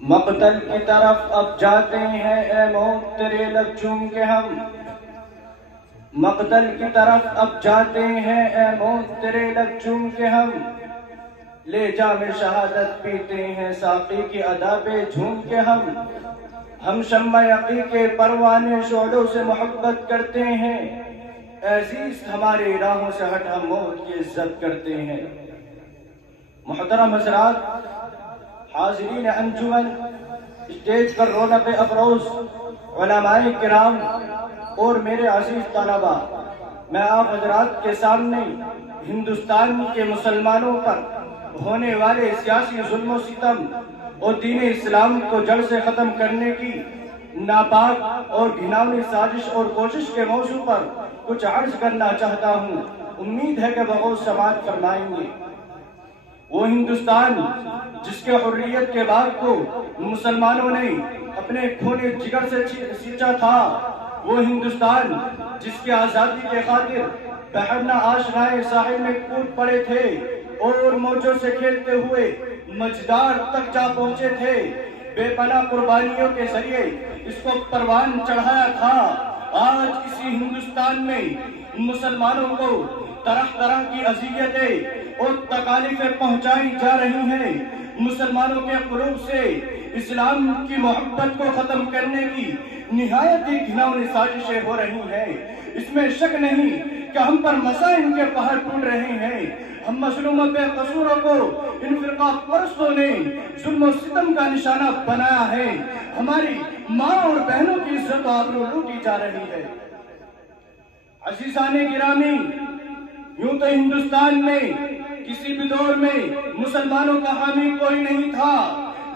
मक़तल की तरफ अब जाते हैं ए मौत तेरे लब चूम के हम, मक़तल की तरफ अब जाते हैं ए मौत तेरे लब चूम के हम, ले जामे शहादत पीते हैं साक़ी की अदा पे झूम के हम शम्मा यक़ी के परवाने शोलों से मोहब्बत करते हैं, अज़ीज़ हमारी राहों से हट हम मौत की इज्जत करते हैं। मुहतरम हज़रात, हाज़रीन अंजुमन, स्टेज पर रौनक अफरोज़ उलमाए किराम और मेरे अजीज तलबा, मैं आप हजरात के सामने हिंदुस्तान के मुसलमानों पर होने वाले सियासी जुल्म सितम और दीन इस्लाम को जड़ से ख़त्म करने की नापाक और घिनौनी साजिश और कोशिश के मौजू पर कुछ अर्ज करना चाहता हूँ। उम्मीद है कि बहुत समाअत फरमाएंगे। वो हिंदुस्तान जिसके हुर्रियत के बाग को मुसलमानों ने अपने खूने जिगर से सींचा था, वो हिंदुस्तान जिसकी आज़ादी के खातिर बहरना आशनाए साहिल में कूद पड़े थे और मौजों से खेलते हुए मझदार तक जा पहुंचे थे, बेपनाह कुर्बानियों के जरिए इसको परवान चढ़ाया था। आज इसी हिंदुस्तान में मुसलमानों को तरह तरह की अज़ियतें और तकालीफें पहुंचाई जा रही हैं। मुसलमानों के क़ुलूब से इस्लाम की मोहब्बत को खत्म करने की निहायत ही घिनौनी साजिशें हो रही हैं। इसमें शक नहीं कि हम पर मसाइल के पहाड़ टूट रहे हैं। हम मज़लूम बेकसूरों को इन फ़िरका परस्तों ने जुल्म सितम का निशाना बनाया है। हमारी माँ और बहनों की इज्जत आबरू लूटी जा रही है। अज़ीज़ाने गिरामी, यूं तो हिंदुस्तान में किसी भी दौर में मुसलमानों का हामी कोई नहीं था,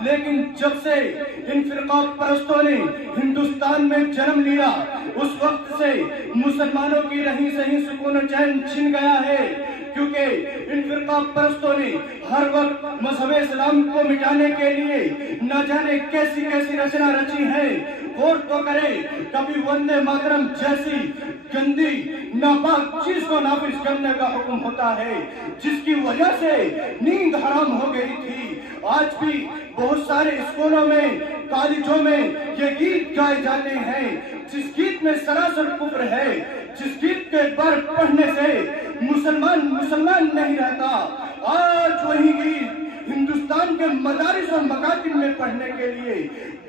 लेकिन जब से इन फ़िरका परस्तों ने हिंदुस्तान में जन्म लिया, उस वक्त से मुसलमानों की रही सही सुकून चैन छिन गया है। क्योंकि इन फ़िरका परस्तों ने हर वक्त मज़हब इस्लाम को मिटाने के लिए न जाने कैसी कैसी रचना रची है। गौर तो करे, कभी वंदे मातरम जैसी गंदी नापाक चीज को नाफिज करने का हुक्म होता है, जिसकी वजह से नींद हराम हो गई थी। आज भी बहुत सारे स्कूलों में, कॉलेजों में ये गीत गाए जाते हैं, जिस गीत में सरासर कुफ्र है, जिस गीत के एक बार पढ़ने से मुसलमान नहीं रहता। आज वही गीत हिंदुस्तान के मदारिस और मकातिब में पढ़ने के लिए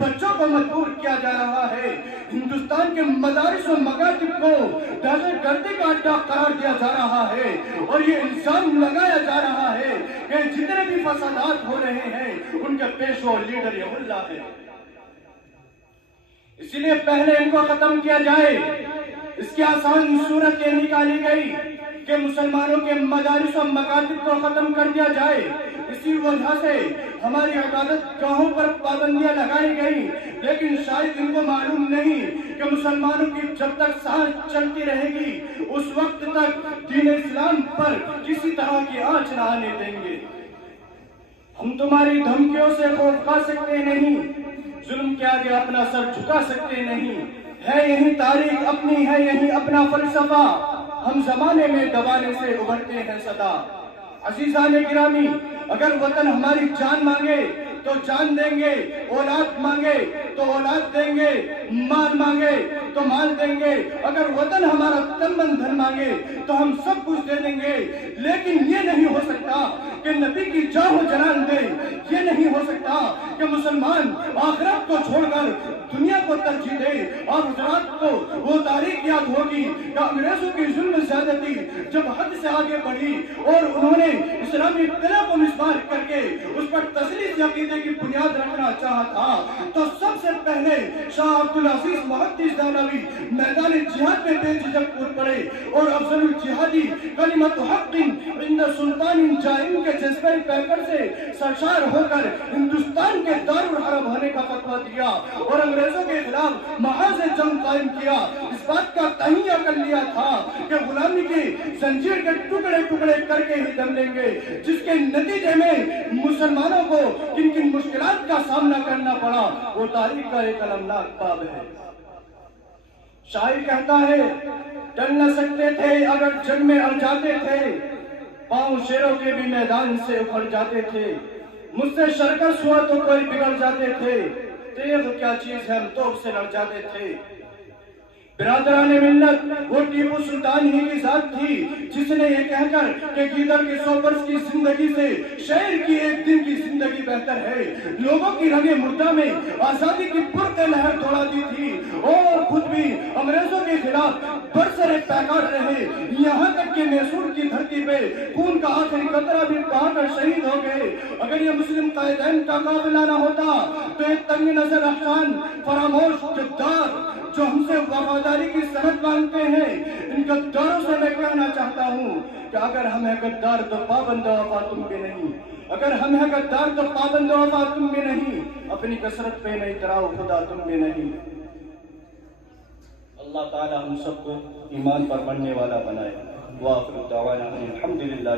बच्चों को मजबूर किया जा रहा है। हिंदुस्तान के मदारिस और मकातिब को दहशतगर्दी का अड्डा करार दिया जा रहा है और ये इल्जाम लगाया जा रहा है कि जितने भी फसादात हो रहे हैं उनके पेशवा लीडर ये मुल्ला है। इसीलिए पहले इनको खत्म किया जाए। इसकी आसान सूरत ये निकाली गई कि मुसलमानों के मदारिस और मकातिब को खत्म कर दिया जाए। इसी वजह से हमारी इबादत गाहों पर पाबंदियां लगाई गई, लेकिन शायद इनको मालूम नहीं कि मुसलमानों की जब तक सांस चलती रहेगी उस वक्त तक दीन इस्लाम पर किसी तरह की आंच न आने देंगे। हम तुम्हारी धमकियों से खौफ खा सकते नहीं, जुल्म के आगे अपना सर झुका सकते नहीं। है यही तारीख अपनी, है यही अपना फलसफा, हम जमाने में दबाने से उभरते हैं सदा। अज़ीज़ाने गिरामी, अगर वतन हमारी जान मांगे तो जान देंगे, औलाद मांगे तो औलाद देंगे, माल मांगे तो माल देंगे। अगर वतन हमारा तन मन धन मांगे तो हम सब कुछ दे देंगे। लेकिन ये नहीं हो सकता कि नबी की जान जलान दे, ये नहीं हो सकता कि मुसलमान आखिरत को छोड़कर दुनिया को तरजीह दे। और हज़रात को वो तारीख याद होगी कि अंग्रेजों की जुल्म ज़्यादती जब हद से आगे बढ़ी और उन्होंने इस्लामी किला को मिसमार करके उस पर तस्लीस अकीदे की बुनियाद रखना चाहा था, तो सबसे पहले शाह अब्दुल अजीज मुहद्दिस दहलवी मैदान जिहाद में बेझिझक कूद पड़े और अफजलुल जिहादी कलिमतु हक़्क़िन इंद सुल्तानिन जाइम के जज्बे पैकर से सरशार होकर कर हिंदुस्तान के दारुल हरम होने का फतवा दिया और अंग्रेजों के खिलाफ महाज जंग कायम किया। इस बात का तहिया कर लिया था कि गुलामी की जंजीर के टुकड़े टुकड़े करके ही दम लेंगे, जिसके नतीजे में मुसलमानों को किन किन मुश्किलात का सामना करना पड़ा वो तारीख का एक अलमनाक बाब है। शायर कहता है, डर न सकते थे अगर जंग में अड़ जाते थे, पांव शेरों के भी मैदान से उखड़ जाते थे, मुझसे शरकस हुआ तो कोई बिगड़ जाते थे, तेग क्या चीज है हम तोप से लड़ जाते थे। बिरादरान मिल्लत वो टीपू सुल्तान ही की जात थी जिसने ये कहकर कि गीदड़ की 100 वर्ष की जिंदगी से शेर की एक दिन की जिंदगी बेहतर है, लोगों की रंगे मुर्दा में आजादी की पुरते लहर दौड़ा दी थी और खुद भी अंग्रेजों के खिलाफ बरसरे पैकार रहे, यहाँ तक कि मैसूर की धरती पे खून का आखिरी कतरा भी बहाकर शहीद हो गए। अगर ये मुस्लिम कायदैन का काबिला न होता तो एक तंग नजर अफसान फरामोश गद्दार जो हमसे वफादारी की सनद मांगते हैं, इन गद्दारों से मैं कहना चाहता हूँ कि अगर हम हैं गद्दार तो पाबंद वफा तुम भी नहीं, अगर हम हैं गद्दार तो पाबंद वफा तुम भी नहीं, अपनी कसरत पे नहीं तराओ खुदा तुम भी नहीं। अल्लाह ताला हम सबको ईमान पर बनने वाला बनाए। वाह अल्हम्दुलिल्लाह।